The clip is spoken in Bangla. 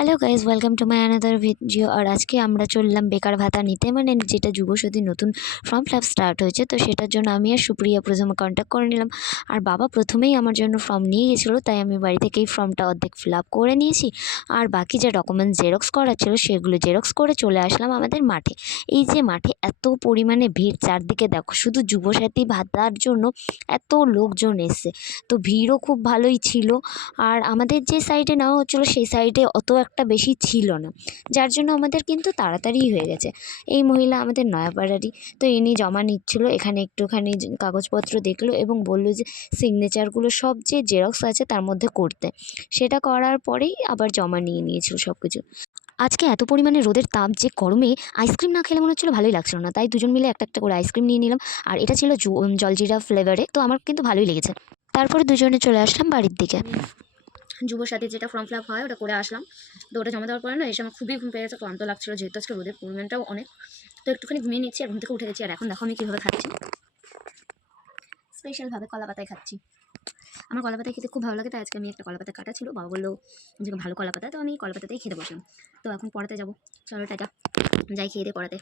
Hello guys, welcome to my another video. আর আজকে আমরা চললাম বেকার ভাতা নিতে, মানে যেটা যুবসথী নতুন ফর্ম ফিল আপ স্টার্ট হয়েছে। তো সেটার জন্য আমি আর সুপ্রিয়া প্রথমে কন্ট্যাক্ট করে নিলাম। আর বাবা প্রথমেই আমার জন্য ফর্ম নিয়ে গেছিলো, তাই আমি বাড়ি থেকেই ফর্মটা অর্ধেক ফিল আপ করে নিয়েছি। আর বাকি যে ডকুমেন্টস জেরক্স করার ছিল সেগুলো জেরক্স করে চলে আসলাম আমাদের মাঠে। এই যে মাঠে এত পরিমাণে ভিড়, চারদিকে দেখো শুধু যুবসাথী ভাতার জন্য এত লোকজন এসছে। তো ভিড়ও খুব ভালোই ছিল। আর আমাদের যে সাইডে নেওয়া হচ্ছিলো সেই সাইডে অত একটা বেশি ছিল না, যার জন্য আমাদের কিন্তু তাড়াতাড়ি হয়ে গেছে। এই মহিলা আমাদের নয়াপাড়ারই, তো ইনি জমা নিচ্ছিল। এখানে একটুখানি কাগজপত্র দেখলো এবং বললো যে সিগনেচারগুলো সব যে জেরক্স আছে তার মধ্যে করতে। সেটা করার পরেই আবার জমা নিয়ে নিয়েছিল সব কিছু। আজকে এত পরিমাণে রোদের তাপ যে গরমে আইসক্রিম না খেলে মনে হচ্ছিলো ভালোই লাগছিল না, তাই দুজন মিলে একটা একটা করে আইসক্রিম নিয়ে নিলাম। আর এটা ছিল জলজিরা ফ্লেভারে, তো আমার কিন্তু ভালোই লেগেছে। তারপরে দুজনে চলে আসলাম বাড়ির দিকে। যুবসাথী যেটা ফর্ম ফিল আপ হয় ওটা করে আসলাম। তো ওটা জমা দেওয়ার পরে না এসে আমার খুবই ঘুম পেয়ে গেছে, ক্লান্ত লাগছিল, যেহেতু আজকে রোদের পরিমাণটাও অনেক। তো একটুখানি ঘুমিয়ে নিচ্ছি আর ঘুম থেকে উঠে গেছি। আর এখন দেখো আমি কীভাবে খাচ্ছি, স্পেশালভাবে কলা পাতায় খাচ্ছি। আমার কলা পাতায় খেতে খুব ভালো লাগে, তাই আজকে আমি একটা কলা পাতা কাটা ছিল, বাবা বললো যে ভালো কলা পাতা, তো আমি কলা পাতাতেই খেতে বসলাম। তো এখন পড়াতে যাবো, চলো টাটা, যাই খেয়ে দিয়ে পড়াতে।